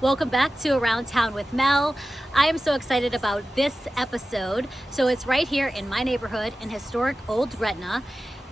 Welcome back to Around Town with Mel. I am so excited about this episode. So it's right here in my neighborhood in historic Old Gretna.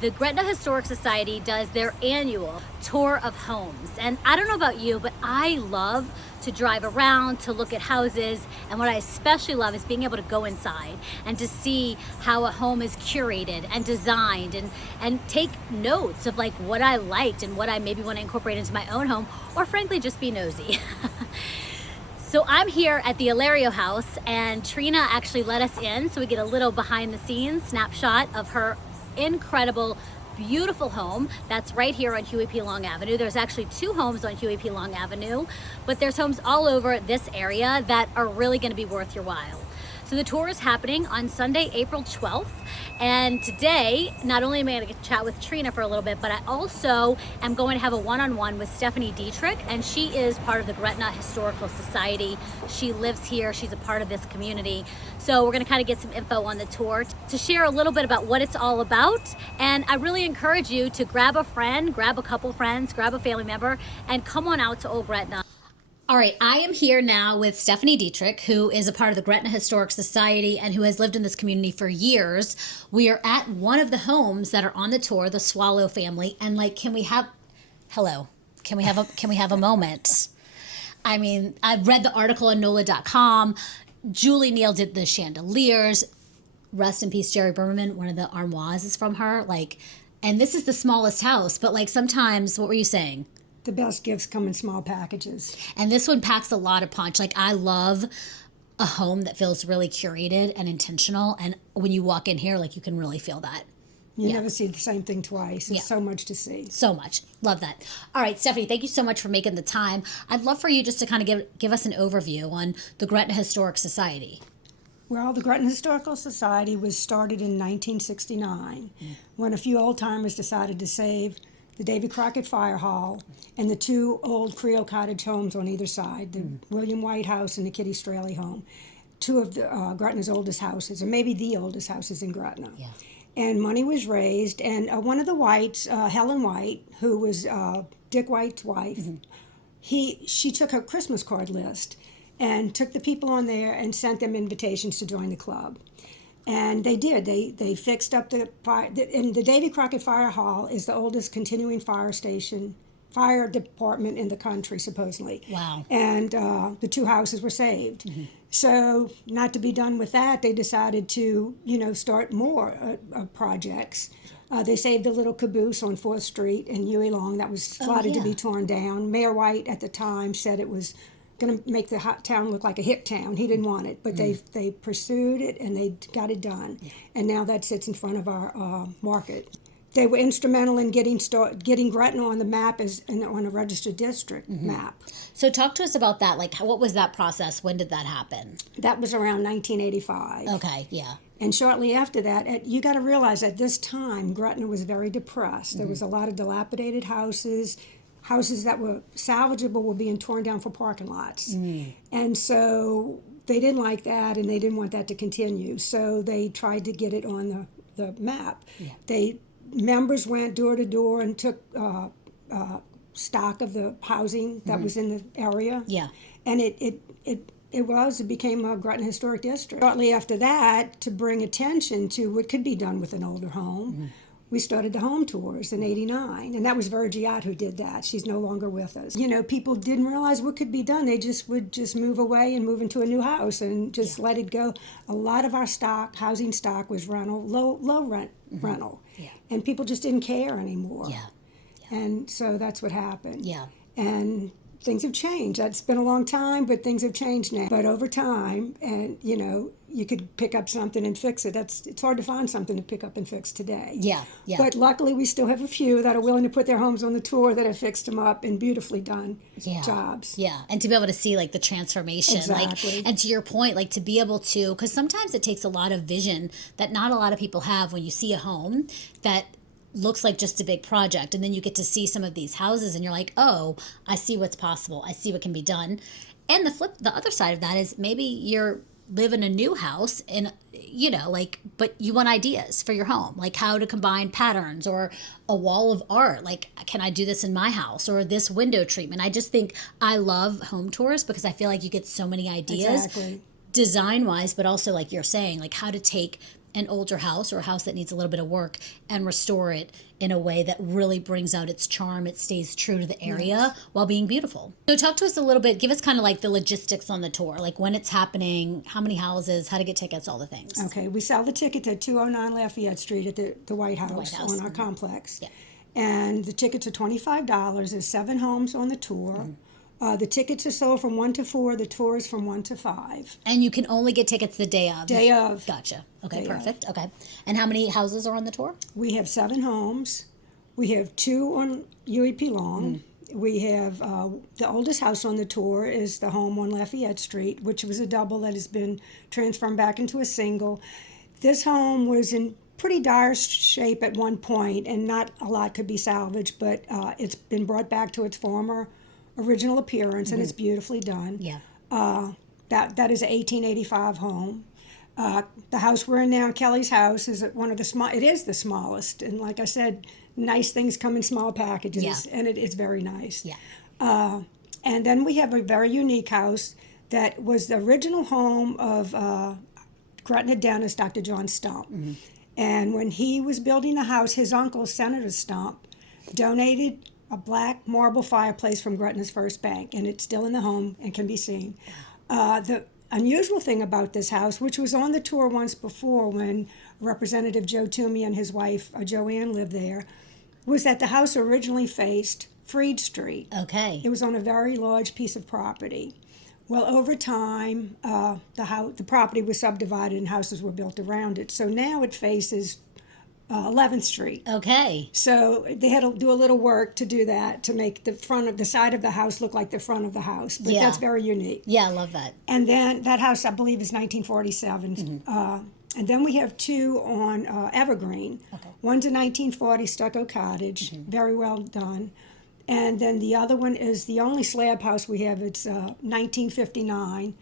The Gretna Historic Society does their annual tour of homes. And I don't know about you, but I love to drive around, to look at houses. And what I especially love is being able to go inside and to see how a home is curated and designed and take notes of like what I liked and what I maybe want to incorporate into my own home, or frankly, just be nosy. So I'm here at the Ilario house, and Trina actually let us in so we get a little behind the scenes snapshot of her incredible, beautiful home that's right here on Huey P. Long Avenue. There's actually two homes on Huey P. Long Avenue, but there's homes all over this area that are really going to be worth your while. So the tour is happening on Sunday, April 12th. And today, not only am I going to chat with Trina for a little bit, but I also am going to have a one-on-one with Stephanie Dieterich, and she is part of the Gretna Historical Society. She lives here. She's a part of this community. So we're going to kind of get some info on the tour to share a little bit about what it's all about. And I really encourage you to grab a friend, grab a couple friends, grab a family member, and come on out to Old Gretna. All right, I am here now with Stephanie Dieterich, who is a part of the Gretna Historic Society and who has lived in this community for years. We are at one of the homes that are on the tour, the Swallow family, and like, can we have a moment? I mean, I read the article on NOLA.com. Julie Neal did the chandeliers. Rest in peace, Jerry Berman. One of the armoires is from her. Like, and this is the smallest house, but like sometimes, what were you saying? The best gifts come in small packages. And this one packs a lot of punch. Like, I love a home that feels really curated and intentional. And when you walk in here, like, you can really feel that. You never see the same thing twice. There's so much to see. So much. Love that. All right, Stephanie, thank you so much for making the time. I'd love for you just to kind of give us an overview on the Gretna Historic Society. Well, the Gretna Historical Society was started in 1969 when a few old-timers decided to save the Davy Crockett Fire Hall and the two old Creole cottage homes on either side, the William White House and the Kitty Straley home, two of the Gretna's oldest houses, or maybe the oldest houses in Gretna. Yeah. And money was raised, and one of the Whites, Helen White, who was Dick White's wife, she took her Christmas card list and took the people on there and sent them invitations to join the club. And they did. They fixed up the fire. And the Davy Crockett Fire Hall is the oldest continuing fire department in the country, supposedly. Wow. And the two houses were saved. Mm-hmm. So, not to be done with that, they decided to, start more projects. They saved the little caboose on 4th Street in Huey Long that was slotted to be torn down. Mayor White at the time said it was going to make the hot town look like a hick town. He didn't want it, but they pursued it and they got it done. Yeah. And now that sits in front of our market. They were instrumental in getting Gretna on the map on a registered district map. So talk to us about that. Like, what was that process? When did that happen? That was around 1985. Okay, yeah. And shortly after that, you got to realize at this time, Gretna was very depressed. There was a lot of dilapidated houses. Houses that were salvageable were being torn down for parking lots. And so they didn't like that, and they didn't want that to continue. So they tried to get it on the map. Yeah. Members went door to door and took stock of the housing that was in the area. Yeah. And it became a Gretna Historic District. Shortly after that, to bring attention to what could be done with an older home, we started the home tours in '89, and that was Virgie Ott who did that. She's no longer with us. People didn't realize what could be done. They would move away and move into a new house and just let it go. A lot of our housing stock was rental, low rent rental, and people just didn't care anymore. Yeah. And so that's what happened. Yeah. And things have changed. That's been a long time, but things have changed now. But over time, and you could pick up something and fix it. It's hard to find something to pick up and fix today. Yeah, yeah. But luckily, we still have a few that are willing to put their homes on the tour that have fixed them up in beautifully done jobs. Yeah, and to be able to see like the transformation. Exactly. And to your point, like to be able to, because sometimes it takes a lot of vision that not a lot of people have when you see a home that looks like just a big project, and then you get to see some of these houses and you're like, oh, I see what's possible. I see what can be done. And the other side of that is maybe you're live in a new house and like, but you want ideas for your home, like how to combine patterns or a wall of art. Like, can I do this in my house, or this window treatment? I just think I love home tours because I feel like you get so many ideas. Exactly. Design wise, but also like you're saying, like how to take an older house or a house that needs a little bit of work and restore it in a way that really brings out its charm. It stays true to the area while being beautiful. So talk to us a little bit, give us kind of like the logistics on the tour, like when it's happening, how many houses, how to get tickets, all the things. Okay, we sell the tickets at 209 Lafayette Street at the White House, on our complex. Yeah. And the tickets are $25. There's 7 homes on the tour. The tickets are sold from 1 to 4. The tour is from 1 to 5. And you can only get tickets the day of. Day of. Gotcha. Okay, Day perfect. Of. Okay. And how many houses are on the tour? We have 7 homes. We have 2 on UEP Long. We have the oldest house on the tour is the home on Lafayette Street, which was a double that has been transformed back into a single. This home was in pretty dire shape at one point, and not a lot could be salvaged, but it's been brought back to its former original appearance, and it's beautifully done. Yeah. That is an 1885 home. The house we're in now, Kelly's house, is one of the small. It is the smallest, and like I said, nice things come in small packages, and it's very nice. Yeah. And then we have a very unique house that was the original home of Gretna dentist, Dr. John Stump. And when he was building the house, his uncle, Senator Stump, donated a black marble fireplace from Gretna's First Bank, and it's still in the home and can be seen. The unusual thing about this house, which was on the tour once before when Representative Joe Toomey and his wife, Joanne, lived there, was that the house originally faced Freed Street. Okay. It was on a very large piece of property. Well, over time, the property was subdivided and houses were built around it. So now it faces 11th Street. Okay. So they had to do a little work to do that, to make the side of the house look like the front of the house. But that's very unique. Yeah, I love that. And then that house, I believe, is 1947. And then we have 2 on Evergreen. Okay. One's a 1940 stucco cottage, very well done. And then the other one is the only slab house we have. It's 1959.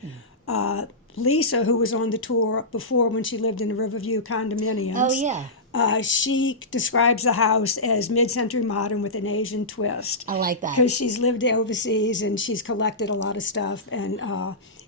Lisa, who was on the tour before when she lived in the Riverview condominiums. Oh, yeah. She describes the house as mid-century modern with an Asian twist. I like that. Because she's lived overseas and she's collected a lot of stuff. And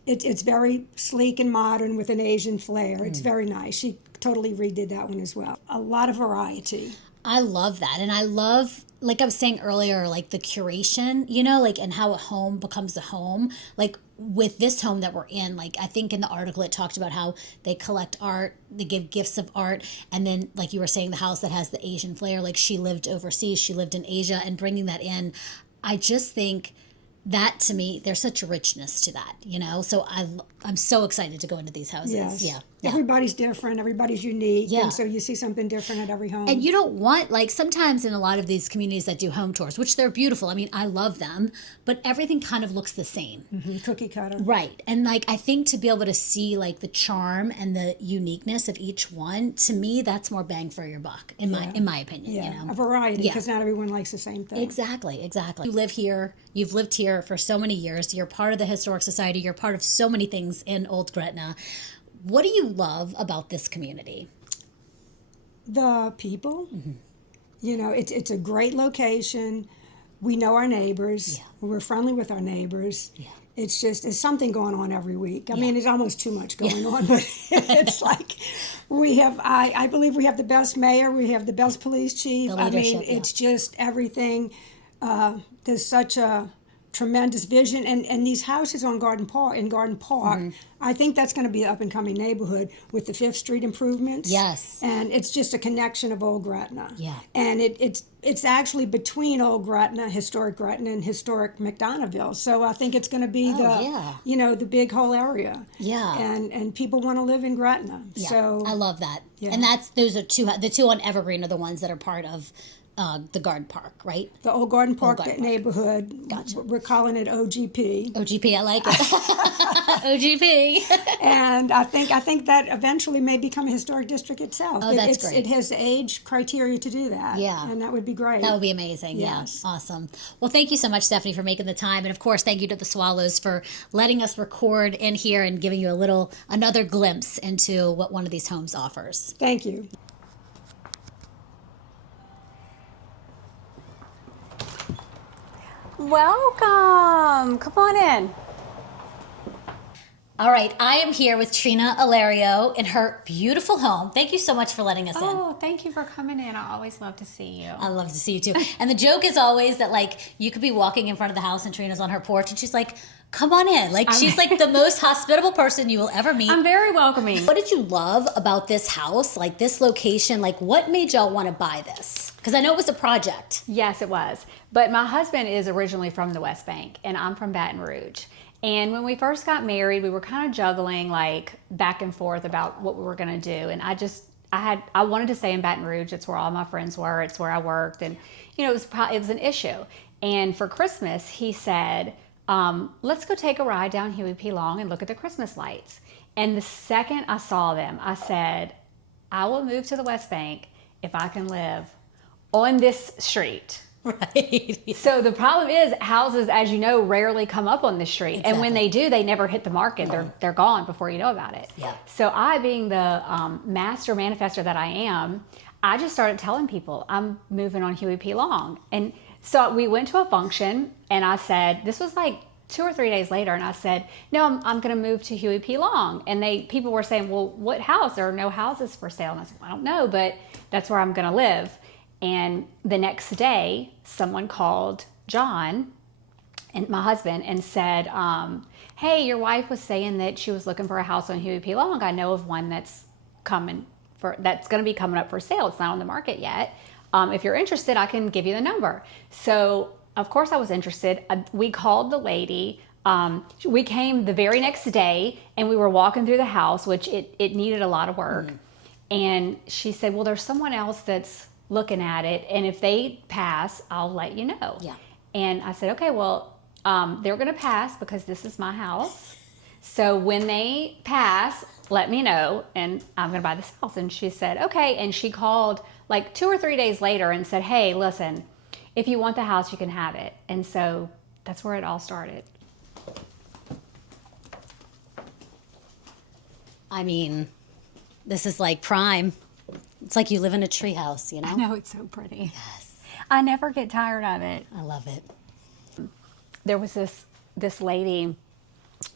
it's very sleek and modern with an Asian flair. It's very nice. She totally redid that one as well. A lot of variety. I love that. And I love, like I was saying earlier, like the curation, like, and how a home becomes a home. Like with this home that we're in, like I think in the article it talked about how they collect art, they give gifts of art. And then, like you were saying, the house that has the Asian flair, like she lived overseas, she lived in Asia, and bringing that in, I just think that, to me, there's such a richness to that, So I'm so excited to go into these houses. Yes. Yeah. Everybody's different. Everybody's unique. Yeah. And so you see something different at every home. And you don't want, like, sometimes in a lot of these communities that do home tours, which they're beautiful. I mean, I love them, but everything kind of looks the same. Cookie cutter. Right. And, like, I think to be able to see, like, the charm and the uniqueness of each one, to me, that's more bang for your buck, in my opinion, A variety, because not everyone likes the same thing. Exactly. You live here. You've lived here for so many years. You're part of the Historic Society. You're part of so many things in Old Gretna. What do you love about this community? The people. It's a great location. We know our neighbors. We're friendly with our neighbors. It's just, there's something going on every week. I mean, it's almost too much going on, but it's like I believe we have the best mayor. We have the best police chief. The leadership, it's just everything. There's such a tremendous vision, and these houses on Garden Park, I think that's going to be an up-and-coming neighborhood with the 5th Street improvements. Yes. And it's just a connection of Old Gretna. Yeah. And it's actually between Old Gretna, historic Gretna, and historic McDonoughville. So I think it's going to be the big whole area. Yeah. And people want to live in Gretna. Yeah. So I love that. Yeah. And those are the 2 on Evergreen are the ones that are part of the garden park, right? The old Garden Park Garden Park. neighborhood. Gotcha. We're calling it OGP. OGP, I like it. OGP. And I think that eventually may become a historic district itself. Oh, that's great. It has the age criteria to do that. Yeah. And that would be great. That would be amazing. Yes. Yeah. Awesome. Well, thank you so much, Stephanie, for making the time. And of course, thank you to the Swallows for letting us record in here and giving you another glimpse into what one of these homes offers. Thank you. Welcome. Come on in. All right, I am here with Trina Alario in her beautiful home. Thank you so much for letting us in. Oh, thank you for coming in. I always love to see you. I love to see you too. And the joke is always that like you could be walking in front of the house and Trina's on her porch and she's like, come on in. Like she's like the most hospitable person you will ever meet. I'm very welcoming. What did you love about this house, like this location? Like what made y'all want to buy this? Because I know it was a project. Yes, it was. But my husband is originally from the West Bank and I'm from Baton Rouge. And when we first got married, we were kind of juggling like back and forth about what we were going to do. And I wanted to stay in Baton Rouge. It's where all my friends were. It's where I worked. And, it was an issue. And for Christmas, he said, let's go take a ride down Huey P. Long and look at the Christmas lights. And the second I saw them, I said, I will move to the West Bank if I can live on this street. Right. So the problem is houses, as you know, rarely come up on the street. Exactly. And when they do, they never hit the market. They're gone before you know about it. Yeah. So I, being the master manifestor that I am, I just started telling people I'm moving on Huey P. Long. And so we went to a function and I said, this was like 2 or 3 days later, and I said, no, I'm going to move to Huey P. Long. And people were saying, well, what house? There are no houses for sale. And I said, well, I don't know, but that's where I'm going to live. And the next day, someone called John, and my husband, and said, hey, your wife was saying that she was looking for a house on Huey P. Long. I know of one that's going to be coming up for sale. It's not on the market yet. If you're interested, I can give you the number. So, of course, I was interested. We called the lady. We came the very next day, and we were walking through the house, which it needed a lot of work. And she said, well, there's someone else that's looking at it, and if they pass, I'll let you know. Yeah. And I said, okay, well, they're going to pass because this is my house. So when they pass, let me know, and I'm going to buy this house. And she said, okay. And she called like 2 or 3 days later and said, hey, listen, if you want the house, you can have it. And so that's where it all started. I mean, this is like prime. It's like you live in a treehouse, you know? I know, it's so pretty. Yes. I never get tired of it. I love it. There was this lady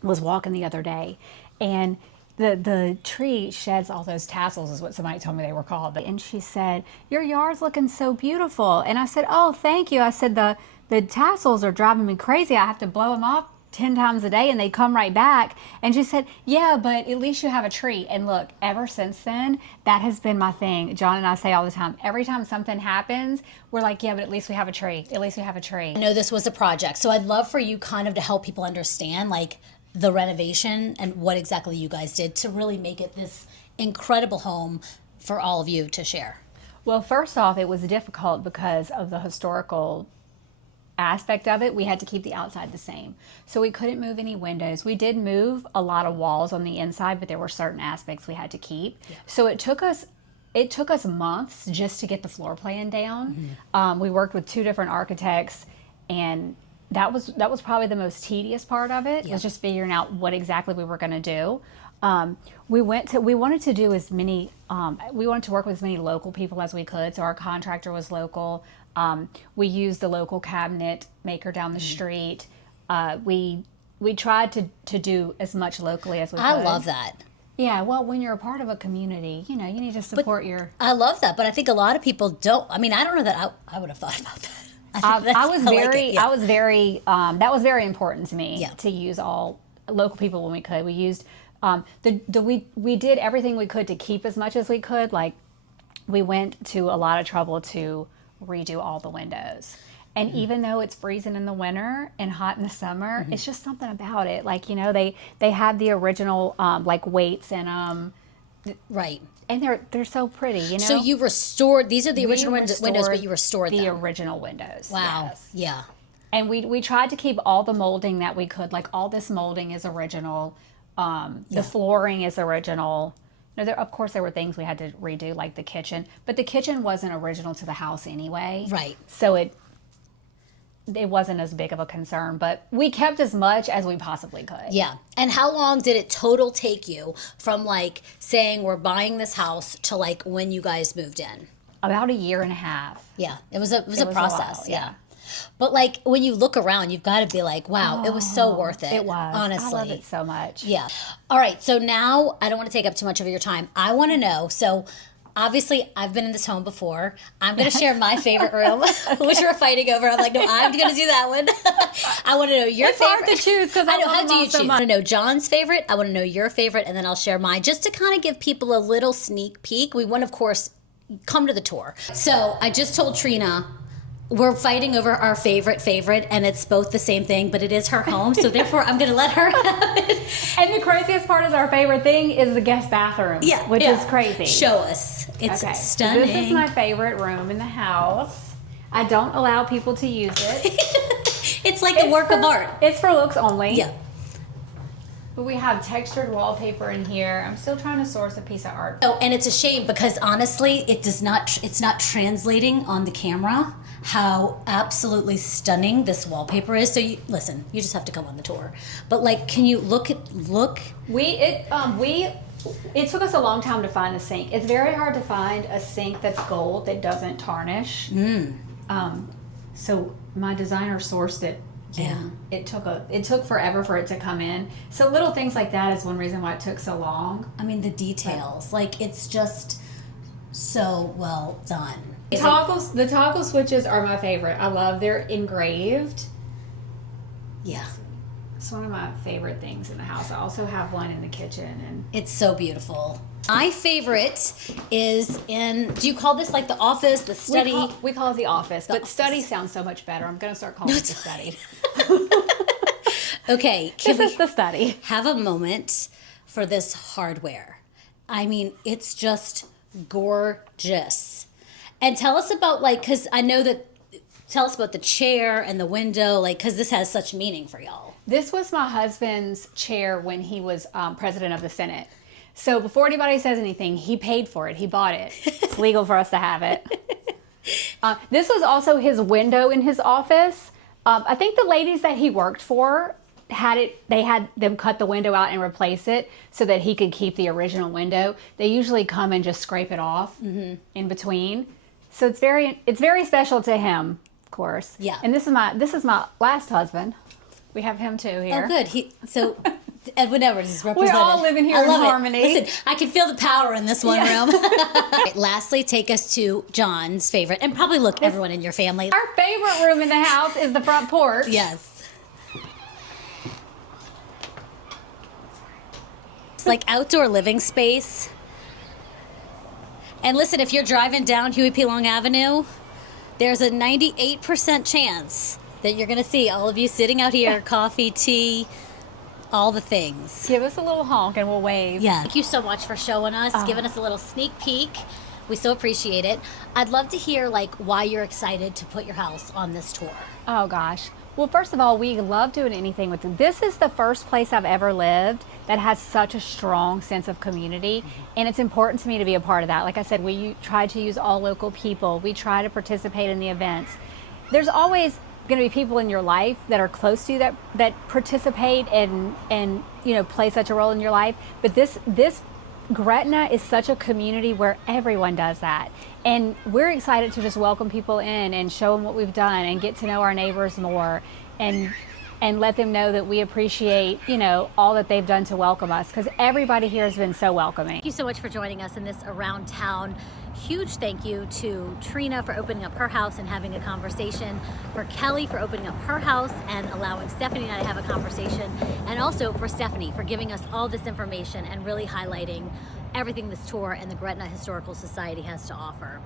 was walking the other day, and the tree sheds all those tassels, is what somebody told me they were called. And she said, your yard's looking so beautiful. And I said, oh, thank you. I said, the tassels are driving me crazy. I have to blow them off 10 times a day and they come right back. And she said, yeah, but at least you have a tree. And look, ever since then, that has been my thing. John and I say all the time, every time something happens, we're like, yeah, but at least we have a tree. At least we have a tree. I know this was a project, so I'd love for you kind of to help people understand like the renovation and what exactly you guys did to really make it this incredible home for all of you to share. Well, first off, it was difficult because of the historical aspect of it. We had to keep the outside the same. So we couldn't move any windows. We did move a lot of walls on the inside, but there were certain aspects we had to keep. Yeah. So it took us months just to get the floor plan down. Mm-hmm. We worked with 2 different architects, and that was probably the most tedious part of it. Yeah. Was just figuring out what exactly we were going to do. We wanted to work with as many local people as we could. So our contractor was local. We used the local cabinet maker down the street. We tried to do as much locally as we could. I love that. Yeah, well, when you're a part of a community, you need to support I love that, but I think a lot of people don't. I mean, I don't know that I would have thought about that. That was very important to me to use all local people when we could. We used we did everything we could to keep as much as we could. Like, we went to a lot of trouble to redo all the windows. And even though it's freezing in the winter and hot in the summer, it's just something about it. Like, they have the original like weights in them. Right. And they're so pretty, you know. So you restored, these are the We original windows, but you restored the them. original windows. Wow. Yes. Yeah. And we tried to keep all the molding that we could. Like all this molding is original. The flooring is original. You know, of course there were things we had to redo, like the kitchen, but the kitchen wasn't original to the house anyway. Right. So it wasn't as big of a concern, but we kept as much as we possibly could. Yeah. And how long did it total take you from like saying we're buying this house to like when you guys moved in? About a year and a half. Yeah. It was a process. while, yeah. But like when you look around, you've got to be like, wow, it was so worth it. It was. Honestly. I love it so much. Yeah. All right. So now I don't want to take up too much of your time. I want to know. So obviously I've been in this home before. I'm going to share my favorite room, which we're fighting over. I'm like, no, I'm going to do that one. I want to know your It's favorite. hard to choose because I know. love How them do you all choose? so I much. want to know John's favorite. I want to know your favorite, and then I'll share mine just to kind of give people a little sneak peek. We want, of course, come to the tour. So I just told Trina we're fighting over our favorite, and it's both the same thing, but it is her home, so therefore I'm going to let her have it. And the craziest part is our favorite thing is the guest bathroom. Yeah, which yeah. is crazy. Show us. It's Okay, stunning. So this is my favorite room in the house. I don't allow people to use it. It's like a work of art. It's for looks only. Yeah. But we have textured wallpaper in here. I'm still trying to source a piece of art. Oh, and it's a shame because honestly, it's not translating on the camera how absolutely stunning this wallpaper is. So you just have to come on the tour. But like, can you look? It took us a long time to find the sink. It's very hard to find a sink that's gold that doesn't tarnish. So my designer sourced it. Yeah. It took forever for it to come in. So little things like that is one reason why it took so long. I mean, the details, like it's just so well done. The toggle switches are my favorite. I love they're engraved. Yeah. It's one of my favorite things in the house. I also have one in the kitchen, and It's so beautiful. My favorite is in, do you call this like the office, the study? we call it the office, but office. study sounds so much better. I'm going to start calling it the study. Okay, can This we is the study. have a moment for this hardware? I mean, it's just gorgeous. And tell us about tell us about the chair and the window, because this has such meaning for y'all. This was my husband's chair when he was president of the Senate. So before anybody says anything, he paid for it. He bought it. It's legal for us to have it. This was also his window in his office. I think the ladies that he worked for they had them cut the window out and replace it so that he could keep the original window. They usually come and just scrape it off in between. So it's very special to him, of course. Yeah. And this is my last husband. We have him too here. Oh, good. Edwin Edwards is represented. We're all living here I in love harmony. It. Listen, I can feel the power in this one Yeah. room. Right, lastly, take us to John's favorite, and probably everyone in your family. Our favorite room in the house is the front porch. Yes. It's like outdoor living space. And listen, if you're driving down Huey P. Long Avenue, there's a 98% chance that you're going to see all of you sitting out here, coffee, tea, all the things. Give us a little honk and we'll wave. Yeah. Thank you so much for showing us, giving us a little sneak peek. We so appreciate it. I'd love to hear why you're excited to put your house on this tour. Oh gosh. Well, first of all, we love doing anything with it. This is the first place I've ever lived that has such a strong sense of community, and it's important to me to be a part of that. Like I said, we try to use all local people. We try to participate in the events. There's always going to be people in your life that are close to you that participate and play such a role in your life. But this Gretna is such a community where everyone does that. And we're excited to just welcome people in and show them what we've done and get to know our neighbors more and let them know that we appreciate, all that they've done to welcome us, because everybody here has been so welcoming. Thank you so much for joining us in this Around Town. Huge thank you to Trina for opening up her house and having a conversation, for Kelly for opening up her house and allowing Stephanie and I to have a conversation, and also for Stephanie for giving us all this information and really highlighting everything this tour and the Gretna Historical Society has to offer.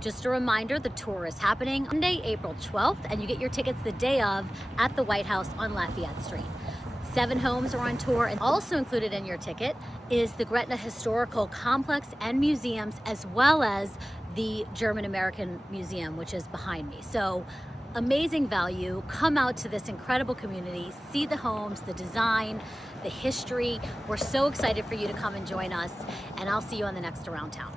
Just a reminder, the tour is happening Monday, April 12th, and you get your tickets the day of at the White House on Lafayette Street. 7 homes are on tour, and also included in your ticket is the Gretna Historical Complex and Museums, as well as the German American Museum, which is behind me. So amazing value. Come out to this incredible community, see the homes, the design, the history. We're so excited for you to come and join us, and I'll see you on the next Around Town.